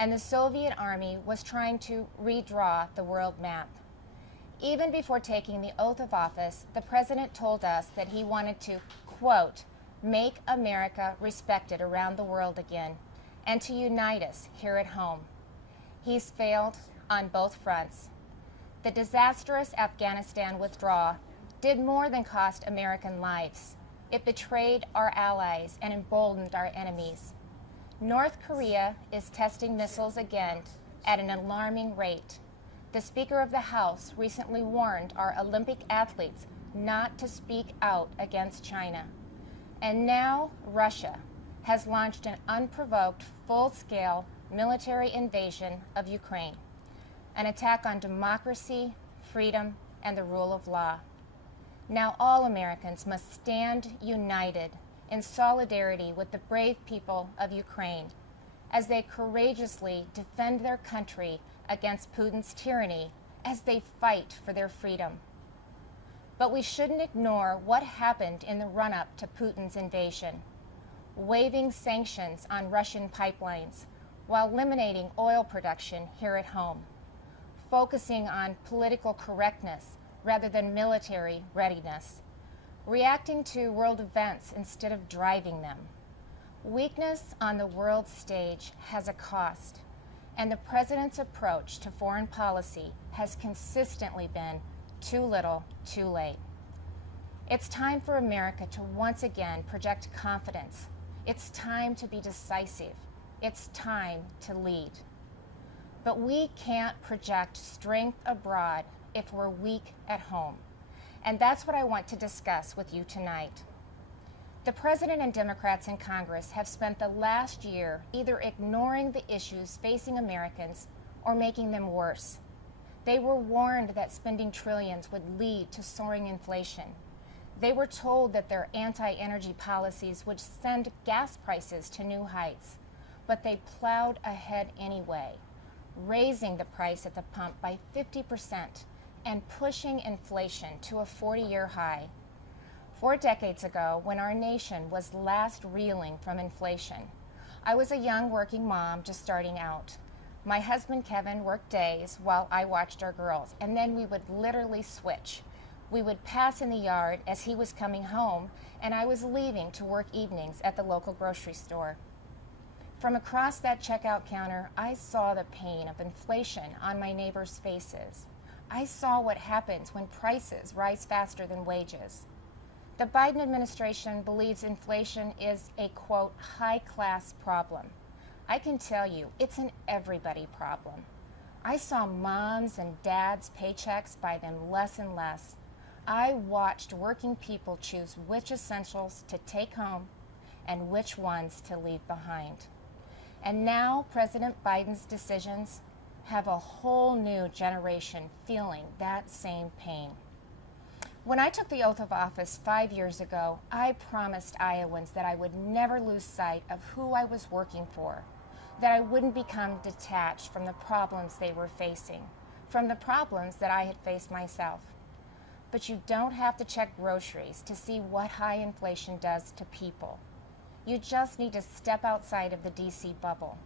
and the Soviet Army was trying to redraw the world map. Even before taking the oath of office, the president told us that he wanted to, quote, make America respected around the world again, and to unite us here at home. He's failed on both fronts. The disastrous Afghanistan withdrawal did more than cost American lives. It betrayed our allies and emboldened our enemies. North Korea is testing missiles again at an alarming rate. The Speaker of the House recently warned our Olympic athletes not to speak out against China. And now Russia has launched an unprovoked, full-scale military invasion of Ukraine, an attack on democracy, freedom, and the rule of law. Now all Americans must stand united in solidarity with the brave people of Ukraine as they courageously defend their country against Putin's tyranny as they fight for their freedom. But we shouldn't ignore what happened in the run-up to Putin's invasion, waiving sanctions on Russian pipelines while eliminating oil production here at home, focusing on political correctness rather than military readiness, reacting to world events instead of driving them. Weakness on the world stage has a cost, and the president's approach to foreign policy has consistently been too little, too late. It's time for America to once again project confidence. It's time to be decisive. It's time to lead. But we can't project strength abroad if we're weak at home. And that's what I want to discuss with you tonight. The President and Democrats in Congress have spent the last year either ignoring the issues facing Americans or making them worse. They were warned that spending trillions would lead to soaring inflation. They were told that their anti-energy policies would send gas prices to new heights, but they plowed ahead anyway, raising the price at the pump by 50% and pushing inflation to a 40-year high. 4 decades ago, when our nation was last reeling from inflation, I was a young working mom just starting out. My husband Kevin worked days while I watched our girls, and then we would literally switch. We would pass in the yard as he was coming home, and I was leaving to work evenings at the local grocery store. From across that checkout counter, I saw the pain of inflation on my neighbors' faces. I saw what happens when prices rise faster than wages. The Biden administration believes inflation is a, quote, high-class problem. I can tell you, it's an everybody problem. I saw moms and dads' paychecks buy them less and less. I watched working people choose which essentials to take home and which ones to leave behind. And now President Biden's decisions have a whole new generation feeling that same pain. When I took the oath of office 5 years ago, I promised Iowans that I would never lose sight of who I was working for, that I wouldn't become detached from the problems they were facing, from the problems that I had faced myself. But you don't have to check groceries to see what high inflation does to people. You just need to step outside of the DC bubble.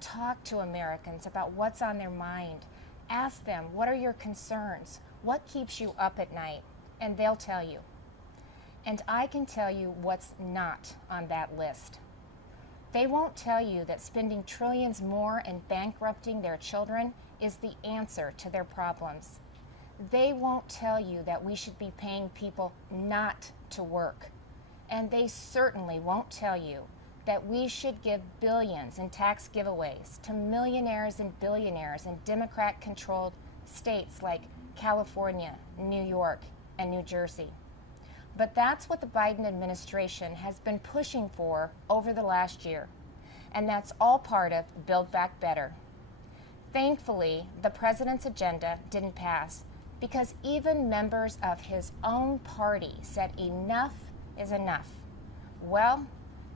Talk to Americans about what's on their mind. Ask them, what are your concerns? What keeps you up at night? And they'll tell you. And I can tell you what's not on that list. They won't tell you that spending trillions more and bankrupting their children is the answer to their problems. They won't tell you that we should be paying people not to work. And they certainly won't tell you that we should give billions in tax giveaways to millionaires and billionaires in Democrat-controlled states like California, New York, and New Jersey. But that's what the Biden administration has been pushing for over the last year. And that's all part of Build Back Better. Thankfully, the president's agenda didn't pass because even members of his own party said enough is enough. Well,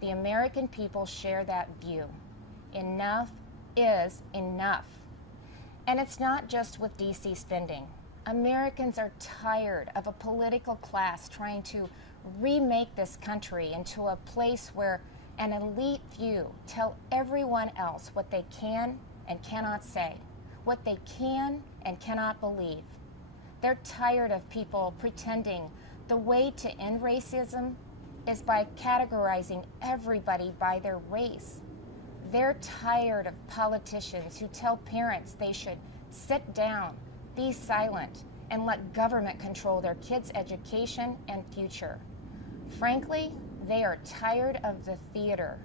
the American people share that view. Enough is enough. And it's not just with DC spending. Americans are tired of a political class trying to remake this country into a place where an elite few tell everyone else what they can and cannot say, what they can and cannot believe. They're tired of people pretending the way to end racism is by categorizing everybody by their race. They're tired of politicians who tell parents they should sit down, be silent, and let government control their kids' education and future. Frankly, they are tired of the theater,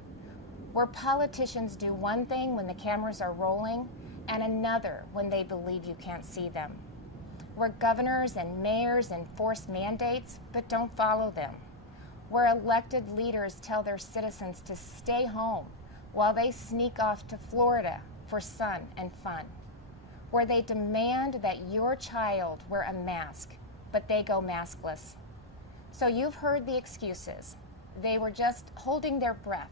where politicians do one thing when the cameras are rolling and another when they believe you can't see them. Where governors and mayors enforce mandates but don't follow them. Where elected leaders tell their citizens to stay home while they sneak off to Florida for sun and fun. Where they demand that your child wear a mask, but they go maskless. So you've heard the excuses. They were just holding their breath.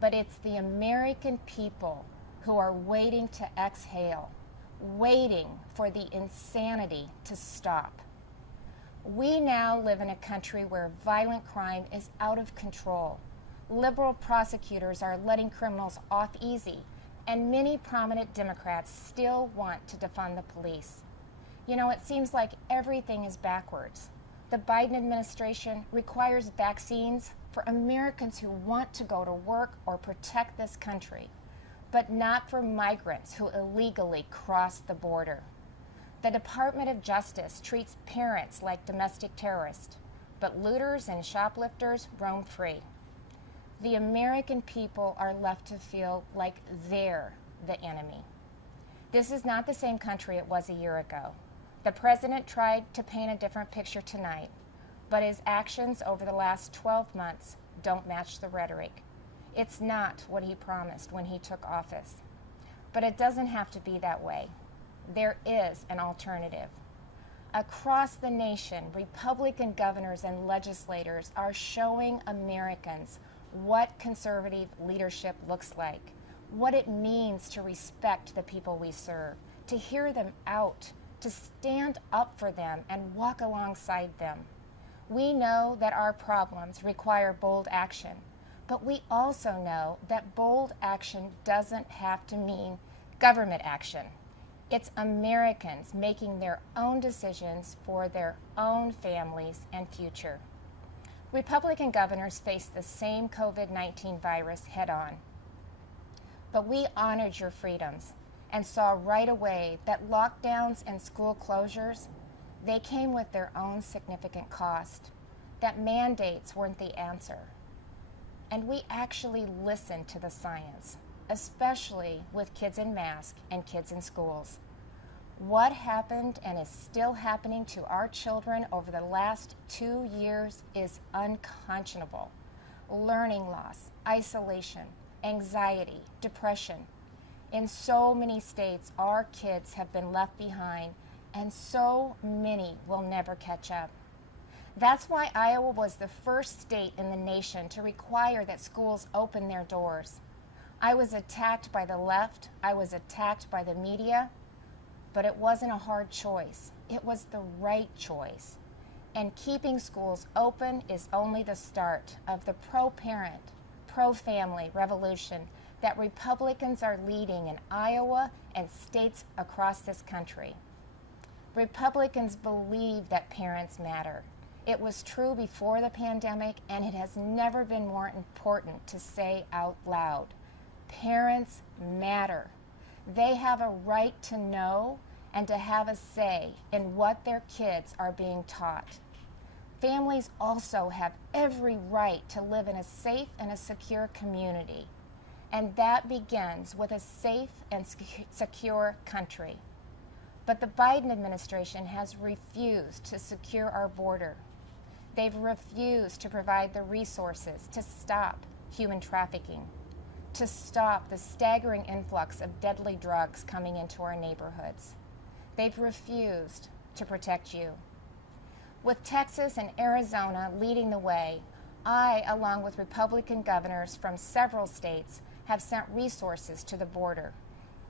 But it's the American people who are waiting to exhale, waiting for the insanity to stop. We now live in a country where violent crime is out of control. Liberal prosecutors are letting criminals off easy, and many prominent Democrats still want to defund the police. You know, it seems like everything is backwards. The Biden administration requires vaccines for Americans who want to go to work or protect this country, but not for migrants who illegally cross the border. The Department of Justice treats parents like domestic terrorists, but looters and shoplifters roam free. The American people are left to feel like they're the enemy. This is not the same country it was a year ago. The president tried to paint a different picture tonight, but his actions over the last 12 months don't match the rhetoric. It's not what he promised when he took office. But it doesn't have to be that way. There is an alternative. Across the nation, Republican governors and legislators are showing Americans what conservative leadership looks like, what it means to respect the people we serve, to hear them out, to stand up for them and walk alongside them. We know that our problems require bold action, but we also know that bold action doesn't have to mean government action. It's Americans making their own decisions for their own families and future. Republican governors face the same COVID-19 virus head-on. But we honored your freedoms and saw right away that lockdowns and school closures, they came with their own significant cost, that mandates weren't the answer. And we actually listened to the science, especially with kids in masks and kids in schools. What happened and is still happening to our children over the last 2 years is unconscionable. Learning loss, isolation, anxiety, depression. In so many states, our kids have been left behind, and so many will never catch up. That's why Iowa was the first state in the nation to require that schools open their doors. I was attacked by the left, I was attacked by the media, but it wasn't a hard choice. It was the right choice. And keeping schools open is only the start of the pro-parent, pro-family revolution that Republicans are leading in Iowa and states across this country. Republicans believe that parents matter. It was true before the pandemic, and it has never been more important to say out loud. Parents matter. They have a right to know and to have a say in what their kids are being taught. Families also have every right to live in a safe and a secure community, and that begins with a safe and secure country. But the Biden administration has refused to secure our border. They've refused to provide the resources to stop human trafficking, to stop the staggering influx of deadly drugs coming into our neighborhoods. They've refused to protect you. With Texas and Arizona leading the way, I, along with Republican governors from several states, have sent resources to the border.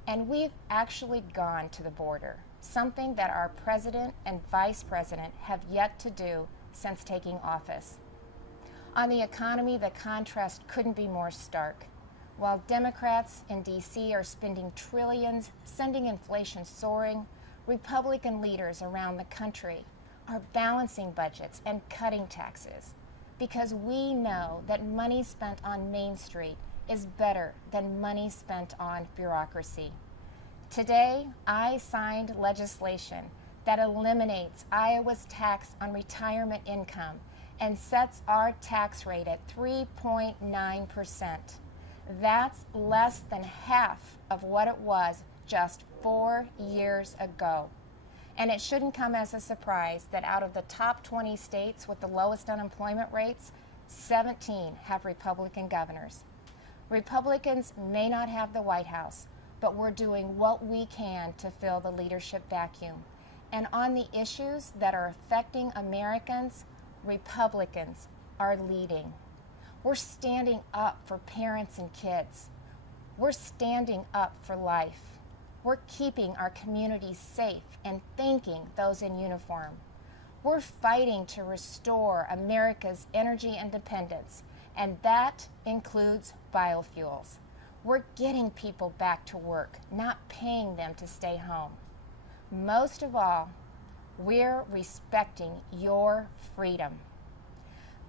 And we've actually gone to the border, something that our president and vice president have yet to do since taking office. On the economy, the contrast couldn't be more stark. While Democrats in D.C. are spending trillions, sending inflation soaring, Republican leaders around the country are balancing budgets and cutting taxes because we know that money spent on Main Street is better than money spent on bureaucracy. Today, I signed legislation that eliminates Iowa's tax on retirement income and sets our tax rate at 3.9%. That's less than half of what it was just 4 years ago. And it shouldn't come as a surprise that out of the top 20 states with the lowest unemployment rates, 17 have Republican governors. Republicans may not have the White House, but we're doing what we can to fill the leadership vacuum. And on the issues that are affecting Americans, Republicans are leading. We're standing up for parents and kids. We're standing up for life. We're keeping our communities safe and thanking those in uniform. We're fighting to restore America's energy independence, and that includes biofuels. We're getting people back to work, not paying them to stay home. Most of all, we're respecting your freedom.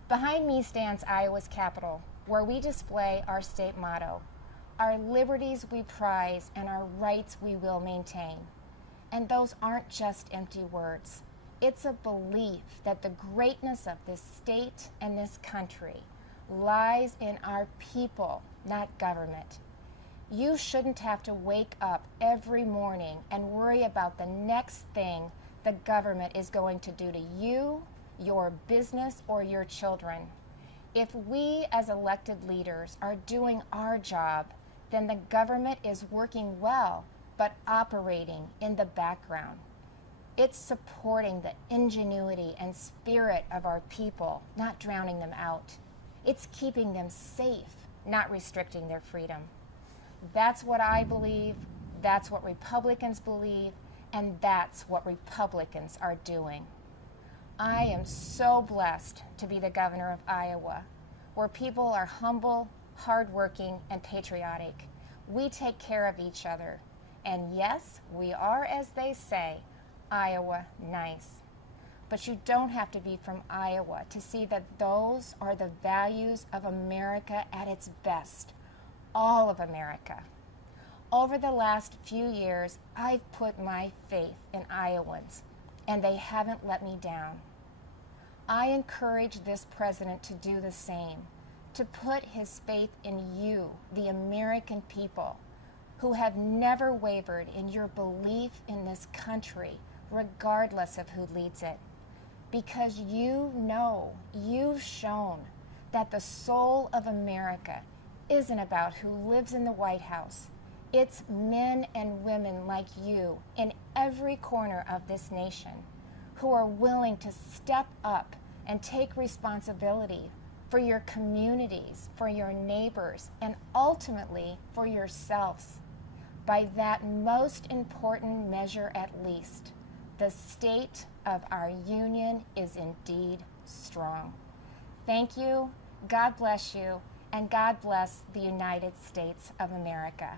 Behind me stands Iowa's Capitol, where we display our state motto, our liberties we prize and our rights we will maintain. And those aren't just empty words. It's a belief that the greatness of this state and this country lies in our people, not government. You shouldn't have to wake up every morning and worry about the next thing the government is going to do to you, your business, or your children. If we as elected leaders are doing our job, then the government is working well, but operating in the background. It's supporting the ingenuity and spirit of our people, not drowning them out. It's keeping them safe, not restricting their freedom. That's what I believe, that's what Republicans believe, and that's what Republicans are doing. I am so blessed to be the governor of Iowa, where people are humble, hardworking, and patriotic. We take care of each other. And yes, we are, as they say, Iowa nice. But you don't have to be from Iowa to see that those are the values of America at its best. All of America. Over the last few years, I've put my faith in Iowans, and they haven't let me down. I encourage this president to do the same, to put his faith in you, the American people, who have never wavered in your belief in this country, regardless of who leads it. Because you know, you've shown that the soul of America isn't about who lives in the White House. It's men and women like you in every corner of this nation who are willing to step up and take responsibility for your communities, for your neighbors, and ultimately for yourselves. By that most important measure at least, the state of our union is indeed strong. Thank you, God bless you, and God bless the United States of America.